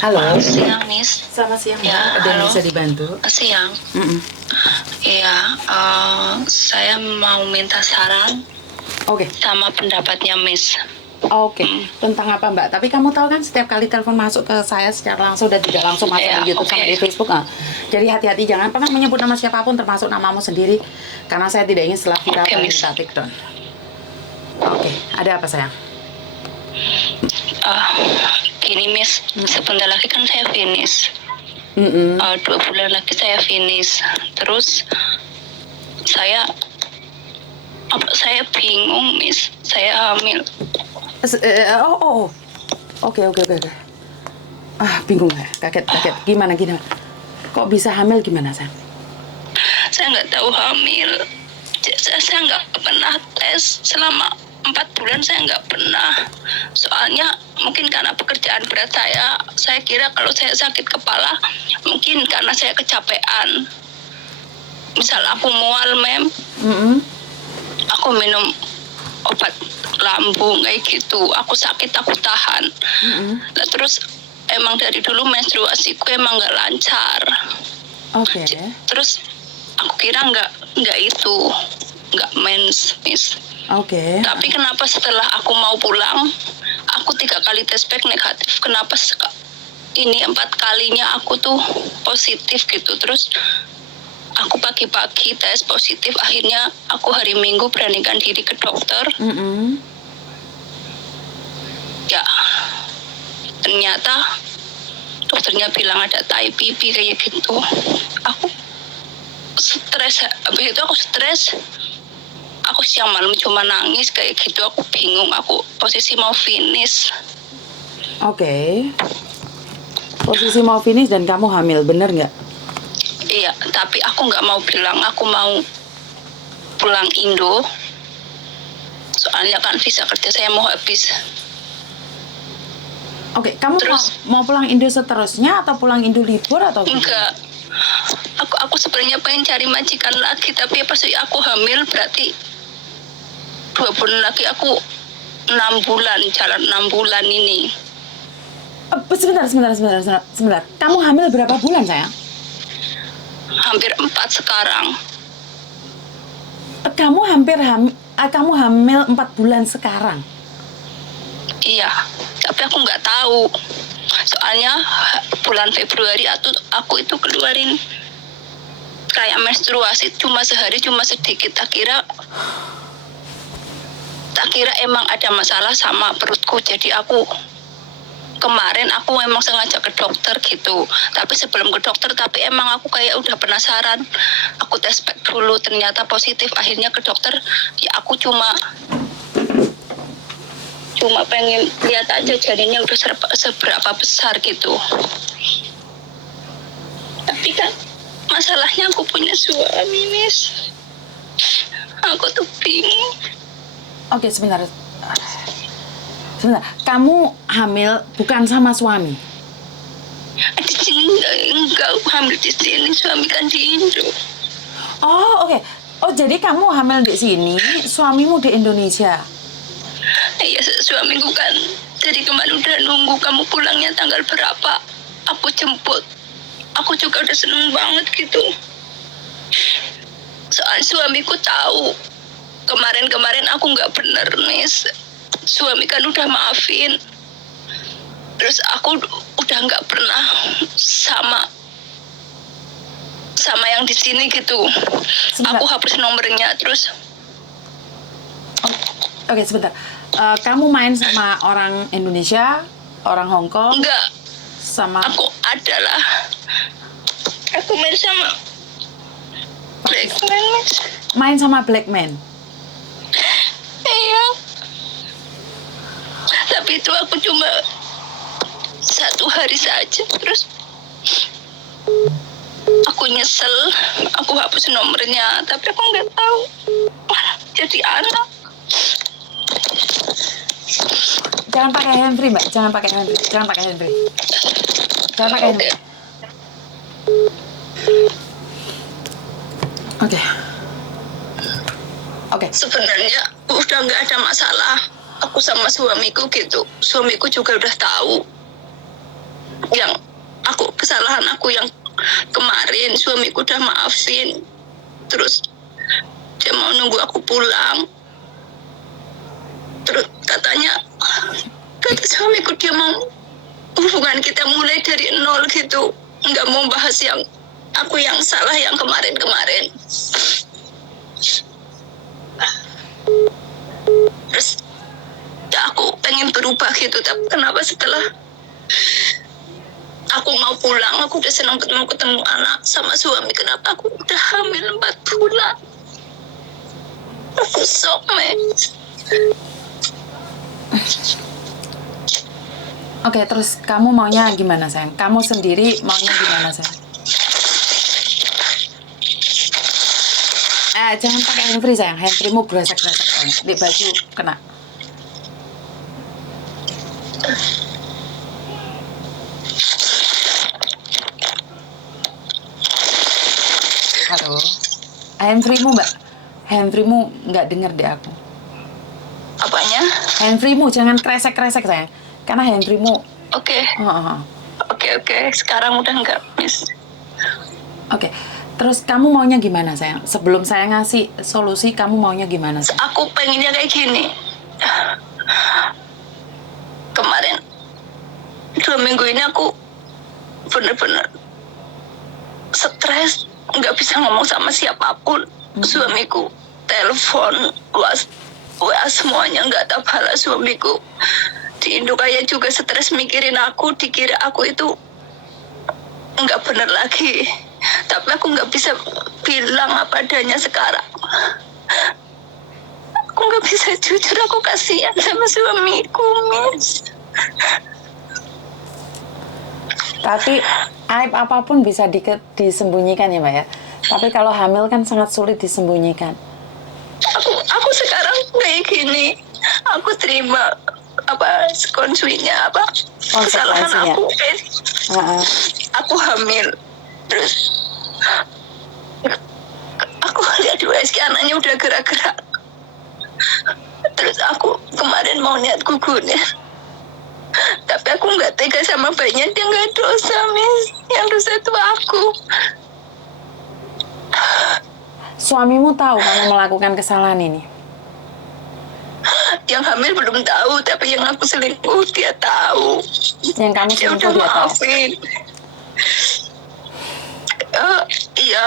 Halo, Siang, Miss. selamat siang Ya, Mbak. Ada yang halo. bisa dibantu? Siang. Mm-mm. Iya, saya mau minta saran Oke, sama pendapatnya, Miss. oke. Hmm. Tentang apa Mbak? Tapi kamu tahu kan setiap kali telepon masuk ke saya secara langsung dan tidak langsung masuk Iya, di YouTube sama oke. di Facebook. Jadi hati-hati, jangan pernah menyebut nama siapapun termasuk namamu sendiri. Karena saya tidak ingin setelah viral Oke, dan Miss. minta take down. Oke, ada apa sayang? Gini, Miss. Sebentar lagi kan saya finish. Mm-mm. 2 bulan lagi saya finish. Terus saya bingung, Miss. Saya hamil. Oke. Bingung ya, kaget. Gimana? Kok bisa hamil gimana sayang? Saya nggak tahu hamil. Saya nggak pernah tes selama 4 bulan, saya nggak pernah. Soalnya mungkin karena pekerjaan berat saya kira kalau saya sakit kepala mungkin karena saya kecapean. Misal aku mual, Mem, Mm-mm. aku minum obat lambung kayak gitu. Aku sakit, aku tahan. Mm-mm. Nah, terus emang dari dulu menstruasiku emang nggak lancar. Oke. Terus aku kira nggak mens, Miss. Oke. Tapi kenapa setelah aku mau pulang, aku 3 kali tes pack negatif. Kenapa ini 4 kalinya aku tuh positif gitu. Terus aku pagi-pagi tes positif. Akhirnya aku hari Minggu beranikan diri ke dokter. Mm-mm. Ya, ternyata dokternya bilang ada type B kayak gitu. Aku stres. Habis itu aku stres. Aku siang malam cuma nangis kayak gitu. Aku bingung. Aku posisi mau finish. Oke. Posisi mau finish dan kamu hamil, bener nggak? Iya, tapi aku nggak mau bilang. Aku mau pulang Indo. Soalnya kan visa kerja saya mau habis. Oke, kamu Terus? mau pulang Indo seterusnya atau pulang Indo libur atau gimana? Enggak. Aku sebenarnya pengen cari majikan lagi, tapi pas aku hamil berarti 2 bulan lagi aku 6 bulan, jalan 6 bulan ini. Sebentar. Kamu hamil berapa bulan, sayang? Hampir 4 sekarang. Kamu hamil 4 bulan sekarang? Iya, tapi aku nggak tahu. Soalnya bulan Februari aku itu keluarin kayak menstruasi cuma sehari, cuma sedikit. Tak kira emang ada masalah sama perutku. Jadi kemarin aku memang sengaja ke dokter gitu. Tapi sebelum ke dokter, tapi emang aku kayak udah penasaran. Aku tes pack dulu, ternyata positif. Akhirnya ke dokter, ya aku cuma pengen lihat aja janinnya udah seberapa besar gitu. Tapi kan masalahnya aku punya suami, Miss. Aku tuh bingung. Oke, sebentar. Kamu hamil bukan sama suami? Di sini enggak hamil di sini, suami kan di Indo. Oh, oke. Oh, jadi kamu hamil di sini, suamimu di Indonesia? Iya, suamiku kan dari kemarin udah nunggu kamu pulangnya tanggal berapa. Aku jemput. Aku juga udah seneng banget gitu. Soal suamiku tahu kemarin aku nggak bener, Miss. Suami kan udah maafin. Terus aku udah nggak pernah sama yang di sini gitu. Aku hapus nomornya terus. Oke, sebentar. Kamu main sama orang Indonesia, orang Hong Kong? Enggak. Sama Aku adalah. Aku main sama black man, Miss. main sama black man? Iya. Tapi itu aku cuma 1 hari saja. Terus aku nyesel. Aku hapus nomornya. Tapi aku nggak tahu jadi anak. Jangan pakai handfree, Mbak. Jangan pakai handfree. Oke. Sebenarnya udah nggak ada masalah. Aku sama suamiku gitu. Suamiku juga udah tahu. yang kesalahan aku yang kemarin suamiku udah maafin, terus dia mau nunggu aku pulang, terus kata suamiku dia mau hubungan kita mulai dari nol gitu, nggak mau bahas yang aku yang salah yang kemarin-kemarin. Terus ya aku pengen berubah gitu, tapi kenapa setelah aku mau pulang, aku udah senang ketemu anak sama suami, kenapa aku udah hamil 4 bulan? Aku shock, Mas. Oke, terus kamu maunya gimana, sayang? Kamu sendiri maunya gimana, sayang? Jangan pakai handfree, sayang. Handfreemu gresek-gresek banget. Di baju kena. Halo. Handfreemu, Mbak. Handfreemu nggak denger deh aku. Apanya? Handfreemu jangan kresek-kresek, sayang. Karena handfreemu. Oke. Oke. Sekarang udah enggak, Miss. Oke. Terus kamu maunya gimana, sayang? Sebelum saya ngasih solusi, kamu maunya gimana, sayang? Aku pengennya kayak gini. Kemarin 2 minggu ini aku bener-bener stres, nggak bisa ngomong sama siapapun. Suamiku telepon, WA semuanya nggak tahu balas suamiku. Di Indo kayak juga stres mikirin aku, dikira aku itu nggak bener lagi. Tapi aku nggak bisa bilang apa adanya sekarang. Aku nggak bisa jujur, aku kasihan sama suamiku, Miss. Tapi aib apapun bisa disembunyikan ya, Mbak ya. Tapi kalau hamil kan sangat sulit disembunyikan. Aku sekarang kayak gini. Aku terima konsekuensinya, kesalahan aku. Aku hamil. Terus aku lihat di USG anaknya udah gerak-gerak. Terus aku kemarin mau niat gugurnya. Tapi aku nggak tega sama bayinya, dia nggak dosa, Miss. Yang dosa itu aku. Suamimu tahu kamu melakukan kesalahan ini? Yang hamil belum tahu, tapi yang aku selingkuh dia tahu. Yang kamu selingkuh dia tahu? Maafin. Iya.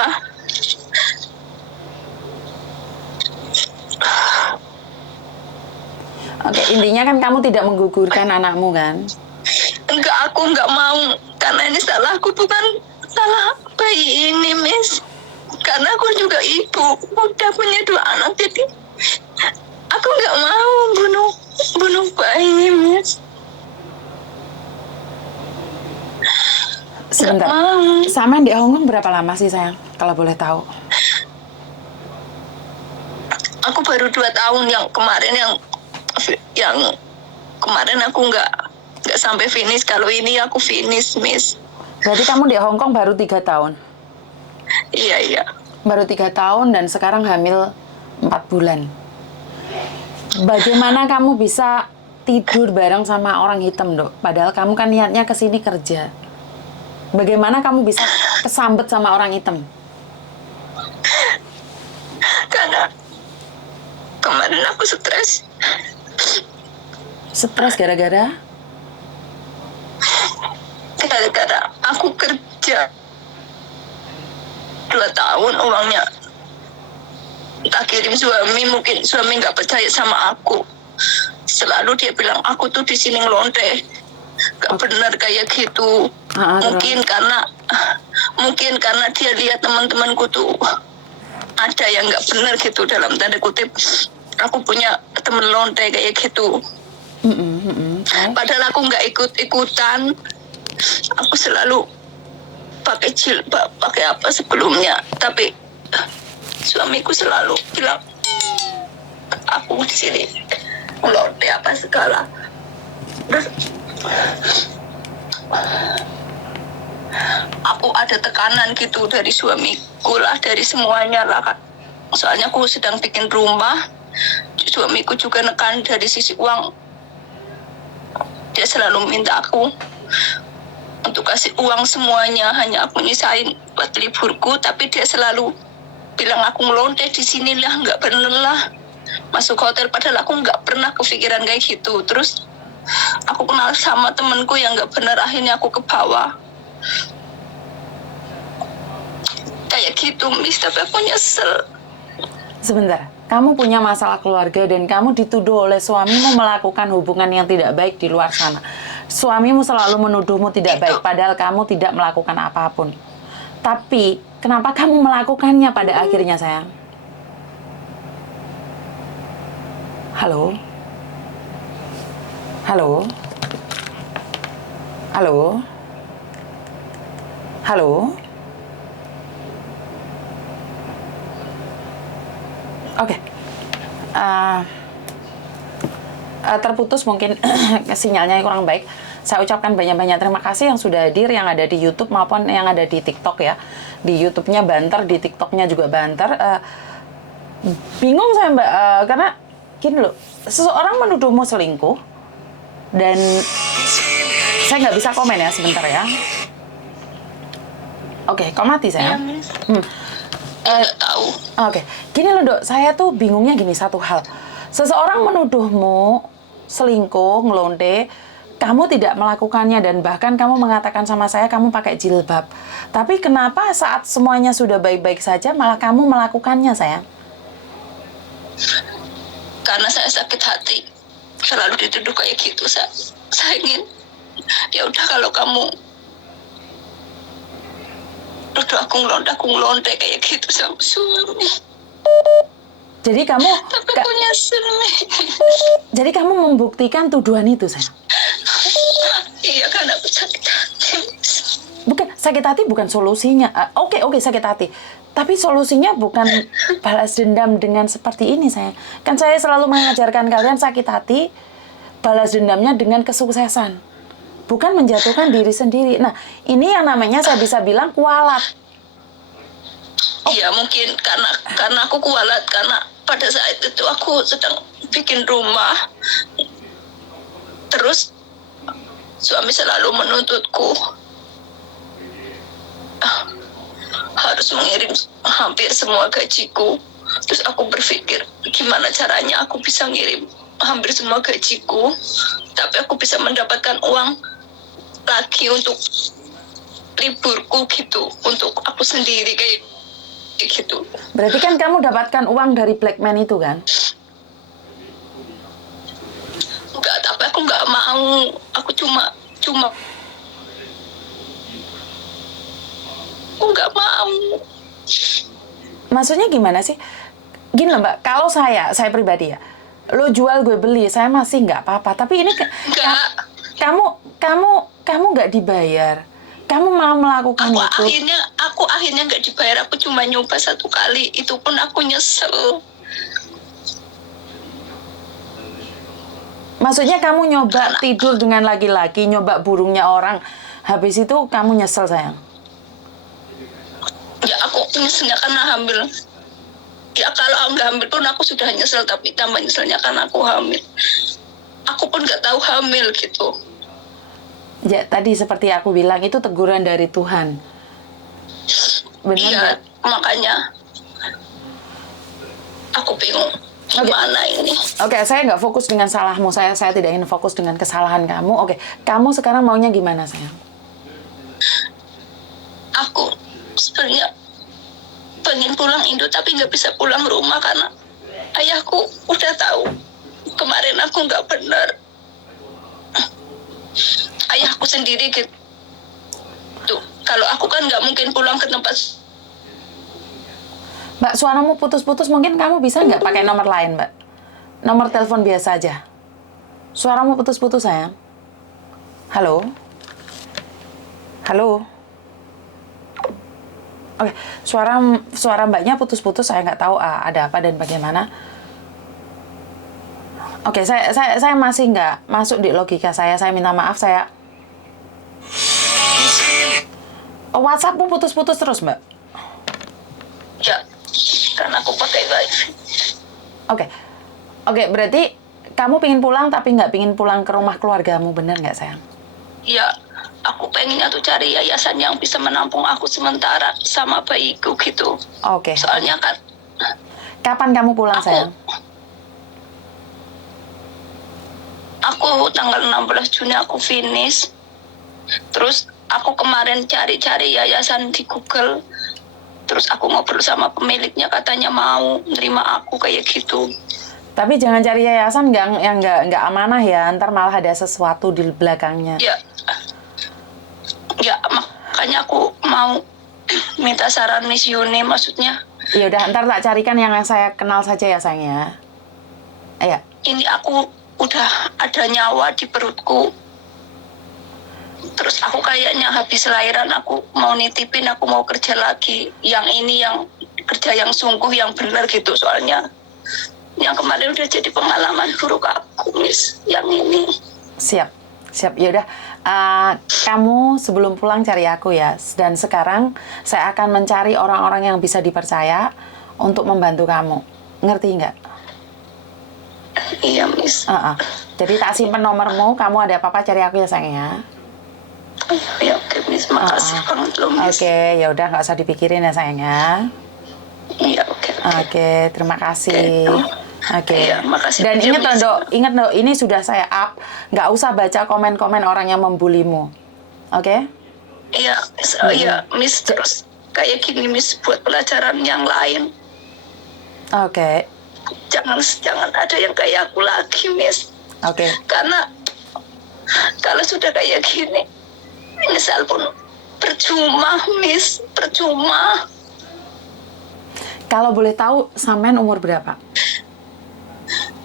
Oke, intinya kan kamu tidak menggugurkan anakmu kan? Enggak, aku nggak mau. Karena ini salahku, bukan salah bayi ini, Miss. Karena aku juga ibu, udah punya 2 anak, jadi aku nggak mau bunuh bayi, Miss. Sebentar, sama di Hongkong berapa lama sih, sayang? Kalau boleh tahu. Aku baru 2 tahun, yang kemarin aku nggak sampai finish. Kalau ini aku finish, Miss. Berarti kamu di Hongkong baru 3 tahun? Iya. Baru 3 tahun dan sekarang hamil 4 bulan. Bagaimana kamu bisa tidur bareng sama orang hitam, Dok? Padahal kamu kan niatnya ke sini kerja. Bagaimana kamu bisa kesambet sama orang hitam? Karena kemarin aku stres. Stres gara-gara? Gara-gara aku kerja 2 tahun, uangnya tak kirim suami. Mungkin suami nggak percaya sama aku. Selalu dia bilang aku tuh di sini ngelonte, nggak benar kayak gitu. Mungkin karena dia lihat teman-temanku tuh ada yang nggak benar gitu, dalam tanda kutip. Aku punya temen lonte kayak gitu. Padahal aku nggak ikut-ikutan. Aku selalu pakai jilbab, pakai apa sebelumnya. Tapi suamiku selalu bilang aku di sini lonte apa segala. Terus aku ada tekanan gitu dari suamiku lah, dari semuanya lah, Kak. Soalnya aku sedang bikin rumah, suamiku juga nekan dari sisi uang. Dia selalu minta aku kasih uang semuanya, hanya aku nyisain buat liburku, tapi dia selalu bilang aku ngelonte di sini lah, nggak bener lah masuk hotel, padahal aku nggak pernah kepikiran kayak gitu. Terus aku kenal sama temenku yang nggak bener, akhirnya aku ke bawah kayak gitu, Miss. Tapi aku nyesel. Sebentar, kamu punya masalah keluarga dan kamu dituduh oleh suamimu melakukan hubungan yang tidak baik di luar sana. Suamimu selalu menuduhmu tidak baik, padahal kamu tidak melakukan apapun. Tapi, kenapa kamu melakukannya pada akhirnya, sayang? Halo? Halo? Halo? Halo? Oke. Terputus mungkin sinyalnya kurang baik. Saya ucapkan banyak-banyak terima kasih yang sudah hadir, yang ada di YouTube maupun yang ada di TikTok ya. Di YouTube-nya banter, di TikTok-nya juga banter. Bingung saya Mbak, karena gini loh, seseorang menuduhmu selingkuh dan saya nggak bisa komen ya sebentar ya. Oke, kau mati saya. Nggak tahu. Oke, gini loh Dok, saya tuh bingungnya gini satu hal. Seseorang menuduhmu selingkuh, ngelonte, kamu tidak melakukannya dan bahkan kamu mengatakan sama saya kamu pakai jilbab. Tapi kenapa saat semuanya sudah baik-baik saja malah kamu melakukannya, sayang? Karena saya sakit hati, selalu dituduh kayak gitu. Saya ingin, ya udah kalau kamu tuduh aku ngelonte kayak gitu sama suami. Jadi kamu Tapi aku nyesel. Jadi kamu membuktikan tuduhan itu, sayang? Iya, karena aku sakit hati. Bukan, sakit hati bukan solusinya. Oke, sakit hati. Tapi solusinya bukan balas dendam dengan seperti ini, sayang. Kan saya selalu mengajarkan kalian sakit hati, balas dendamnya dengan kesuksesan. Bukan menjatuhkan diri sendiri. Nah, ini yang namanya saya bisa bilang kualat. Iya, mungkin karena aku kualat, karena pada saat itu aku sedang bikin rumah. Terus suami selalu menuntutku harus mengirim hampir semua gajiku. Terus aku berpikir gimana caranya aku bisa ngirim hampir semua gajiku, tapi aku bisa mendapatkan uang lagi untuk liburku gitu, untuk aku sendiri kayak gitu. Berarti kan kamu dapatkan uang dari black man itu kan? Enggak, tapi aku nggak mau. Aku cuma aku nggak mau. Maksudnya gimana sih? Gini loh Mbak, kalau saya pribadi ya, lo jual gue beli, saya masih nggak apa-apa. Tapi ini kamu nggak dibayar, kamu malah melakukan itu. Aku akhirnya nggak dibayar. Aku cuma nyoba 1 kali, itu pun aku nyesel. Maksudnya kamu nyoba tidur dengan laki-laki, nyoba burungnya orang, habis itu kamu nyesel, sayang? Ya, aku nyeselnya karena hamil. Ya, kalau nggak hamil pun aku sudah nyesel, tapi tambah nyeselnya karena aku hamil. Aku pun nggak tahu hamil gitu. Ya, tadi seperti aku bilang, itu teguran dari Tuhan. Benar Iya, nggak? makanya aku bingung gimana ini. Oke, saya nggak fokus dengan salahmu. Saya tidak ingin fokus dengan kesalahan kamu. Oke, kamu sekarang maunya gimana, sayang? Aku sebenarnya pengen pulang Indo, tapi nggak bisa pulang rumah karena ayahku udah tahu kemarin aku nggak benar. Ayahku sendiri gitu. Kalau aku kan nggak mungkin pulang ke tempat. Mbak, suaramu putus-putus, mungkin kamu bisa nggak pakai nomor lain, Mbak? Nomor telepon biasa aja. Suaramu putus-putus, sayang. Halo? Halo? Oke, suara Mbaknya putus-putus, saya nggak tahu ada apa dan bagaimana. Oke, saya masih nggak masuk di logika saya minta maaf, saya... WhatsAppmu putus-putus terus, Mbak? Ya, karena aku pakai wifi. Oke, berarti kamu pingin pulang tapi nggak pingin pulang ke rumah keluargamu, bener nggak, sayang? Iya. aku pengennya tuh cari yayasan yang bisa menampung aku sementara sama bayiku gitu. Oke. Soalnya kan Kapan kamu pulang, sayang? aku tanggal 16 Juni aku finish. Terus aku kemarin cari-cari yayasan di Google. Terus aku ngobrol sama pemiliknya, katanya mau nerima aku kayak gitu. Tapi jangan cari yayasan yang nggak amanah ya, ntar malah ada sesuatu di belakangnya. Ya, makanya aku mau minta saran Miss Yuni, maksudnya. Ya udah, ntar tak carikan yang saya kenal saja ya, sayang ya. Iya. Ini aku udah ada nyawa di perutku. Terus aku kayaknya habis lahiran aku mau nitipin, aku mau kerja lagi. Yang ini yang kerja yang sungguh, yang benar gitu. Soalnya yang kemarin udah jadi pengalaman buruk aku, Miss. Yang ini. Siap. Ya udah. Kamu sebelum pulang cari aku ya. Dan sekarang saya akan mencari orang-orang yang bisa dipercaya untuk membantu kamu. Ngerti nggak? Iya, Miss. Jadi tak simpen nomormu. Kamu ada apa-apa cari aku ya, sayang ya. Ya, oke, Miss. Makasih banget loh, Miss. Oke, ya udah nggak usah dipikirin ya, sayang ya. Iya, oke. Oke, terima kasih. Oke. Iya, makasih. Dan ingat dong, ini sudah saya up. Nggak usah baca komen-komen orang yang membulimu. Oke? Iya, iya, Miss. Terus kayak gini, Miss, buat pelajaran yang lain. Oke. Jangan ada yang kayak aku lagi, Miss. Oke. Karena kalau sudah kayak gini, misal pun percuma, Miss, percuma. Kalau boleh tahu, sampean umur berapa?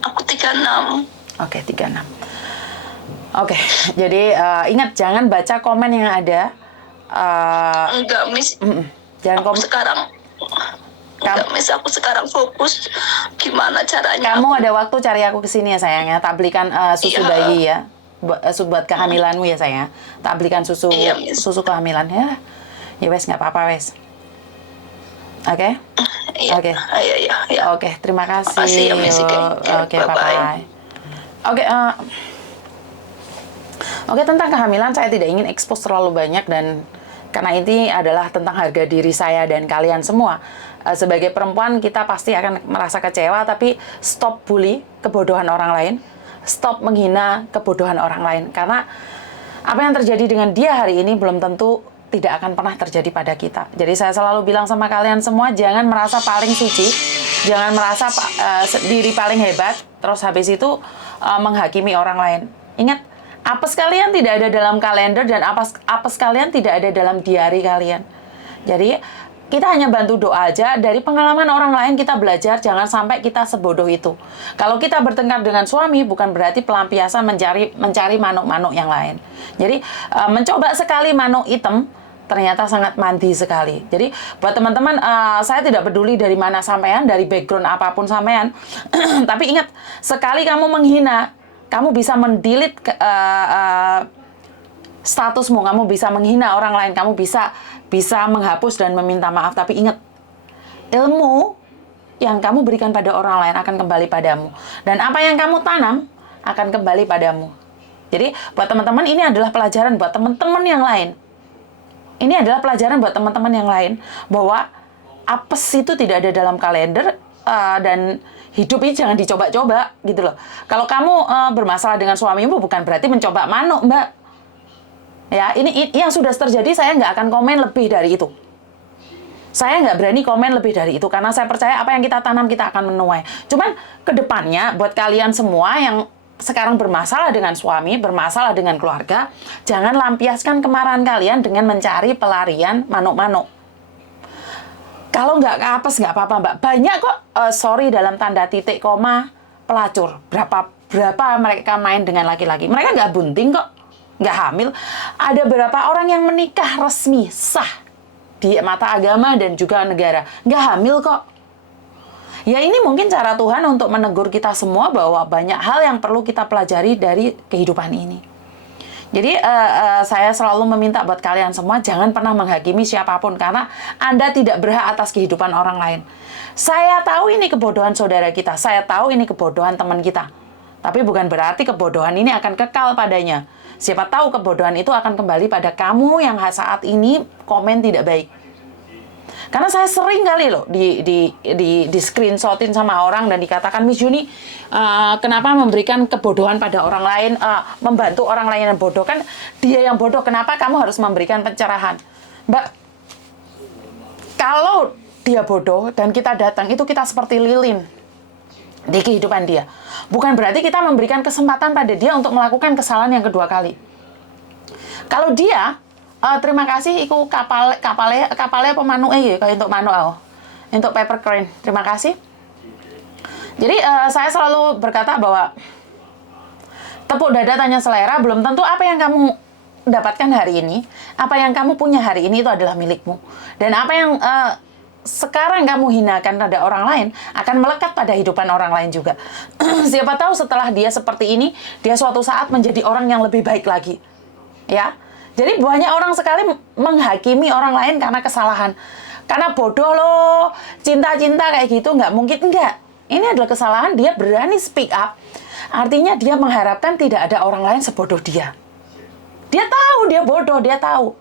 Aku 36. Oke, 36. Oke, jadi ingat jangan baca komen yang ada. Enggak, Miss. Jangan komen. Enggak, Miss, aku sekarang fokus gimana caranya. Kamu ada waktu cari aku ke sini ya, sayangnya. Tak belikan susu bayi ya. Buat kehamilanmu ya, sayang. Tak belikan susu kehamilan ya. Ya wes, nggak apa-apa wes. Oke? Oke. Iya. Oke, terima kasih. Makasih ya, Miss. Oke, bye-bye. Oke, tentang kehamilan saya tidak ingin expose terlalu banyak dan karena ini adalah tentang harga diri saya dan kalian semua. Sebagai perempuan kita pasti akan merasa kecewa, tapi stop bully kebodohan orang lain, stop menghina kebodohan orang lain. Karena apa yang terjadi dengan dia hari ini belum tentu tidak akan pernah terjadi pada kita. Jadi saya selalu bilang sama kalian semua, jangan merasa paling suci, jangan merasa diri paling hebat, terus habis itu menghakimi orang lain. Ingat, apes kalian tidak ada dalam kalender dan apes kalian tidak ada dalam diari kalian. Jadi kita hanya bantu doa aja. Dari pengalaman orang lain kita belajar, jangan sampai kita sebodoh itu. Kalau kita bertengkar dengan suami, bukan berarti pelampiasan mencari manuk-manuk yang lain. Jadi mencoba sekali manuk hitam, ternyata sangat mandi sekali. Jadi buat teman-teman, saya tidak peduli dari mana sampean, dari background apapun sampean. Tapi ingat, sekali kamu menghina, kamu bisa mendelete statusmu, kamu bisa menghina orang lain, kamu bisa menghapus dan meminta maaf. Tapi ingat, ilmu yang kamu berikan pada orang lain akan kembali padamu. Dan apa yang kamu tanam akan kembali padamu. Jadi buat teman-teman, ini adalah pelajaran buat teman-teman yang lain. Ini adalah pelajaran buat teman-teman yang lain, bahwa apes itu tidak ada dalam kalender, dan hidup ini jangan dicoba-coba gitu loh. Kalau kamu bermasalah dengan suamimu, bukan berarti mencoba manuk, Mbak. Ya, ini yang sudah terjadi, saya nggak akan komen lebih dari itu. Saya nggak berani komen lebih dari itu, karena saya percaya apa yang kita tanam kita akan menuai. Cuman kedepannya buat kalian semua yang sekarang bermasalah dengan suami, bermasalah dengan keluarga, jangan lampiaskan kemarahan kalian dengan mencari pelarian manuk-manuk. Kalau nggak apes nggak apa-apa, Mbak. Banyak kok, sorry dalam tanda titik koma, pelacur. Berapa mereka main dengan laki-laki. Mereka nggak bunting kok, nggak hamil. Ada berapa orang yang menikah resmi, sah di mata agama dan juga negara, nggak hamil kok. Ya ini mungkin cara Tuhan untuk menegur kita semua bahwa banyak hal yang perlu kita pelajari dari kehidupan ini. Jadi saya selalu meminta buat kalian semua, jangan pernah menghakimi siapapun, karena Anda tidak berhak atas kehidupan orang lain. Saya tahu ini kebodohan saudara kita, saya tahu ini kebodohan teman kita. Tapi bukan berarti kebodohan ini akan kekal padanya. Siapa tahu kebodohan itu akan kembali pada kamu yang saat ini komen tidak baik. Karena saya sering kali loh di screenshotin sama orang dan dikatakan, Miss Juni, kenapa memberikan kebodohan pada orang lain, membantu orang lain yang bodoh, kan dia yang bodoh, kenapa kamu harus memberikan pencerahan? Mbak, kalau dia bodoh dan kita datang, itu kita seperti lilin di kehidupan dia. Bukan berarti kita memberikan kesempatan pada dia untuk melakukan kesalahan yang kedua kali. Kalau dia terima kasih, iku kapalnya pemanu ya, kayak untuk manu untuk paper crane. Terima kasih. Jadi saya selalu berkata bahwa tepuk dada tanya selera, belum tentu apa yang kamu dapatkan hari ini, apa yang kamu punya hari ini itu adalah milikmu. Dan apa yang sekarang kamu hinakan pada orang lain akan melekat pada kehidupan orang lain juga. Siapa tahu setelah dia seperti ini, dia suatu saat menjadi orang yang lebih baik lagi. Ya. Jadi banyak orang sekali menghakimi orang lain karena kesalahan. Karena bodoh loh, cinta-cinta kayak gitu, nggak mungkin, enggak. Ini adalah kesalahan, dia berani speak up. Artinya dia mengharapkan tidak ada orang lain sebodoh dia. Dia tahu dia bodoh, dia tahu.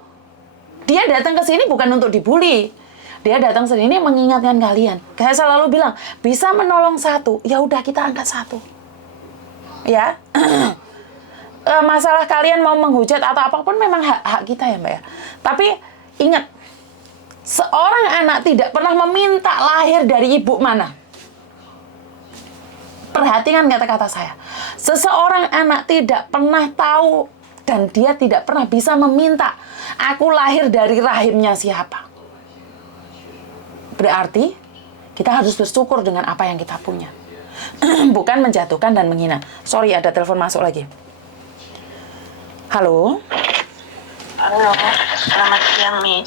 Dia datang ke sini bukan untuk dibully. Dia datang sini mengingatkan kalian. Saya selalu bilang, bisa menolong satu, ya udah kita angkat satu. Ya. Masalah kalian mau menghujat atau apapun memang hak kita ya Mbak ya. Tapi ingat, seorang anak tidak pernah meminta lahir dari ibu mana. Perhatikan kata-kata saya. Seseorang anak tidak pernah tahu dan dia tidak pernah bisa meminta, aku lahir dari rahimnya siapa. Berarti kita harus bersyukur dengan apa yang kita punya. Bukan menjatuhkan dan menghina. Sorry, ada telepon masuk lagi. Halo. Halo, selamat siang, Miss.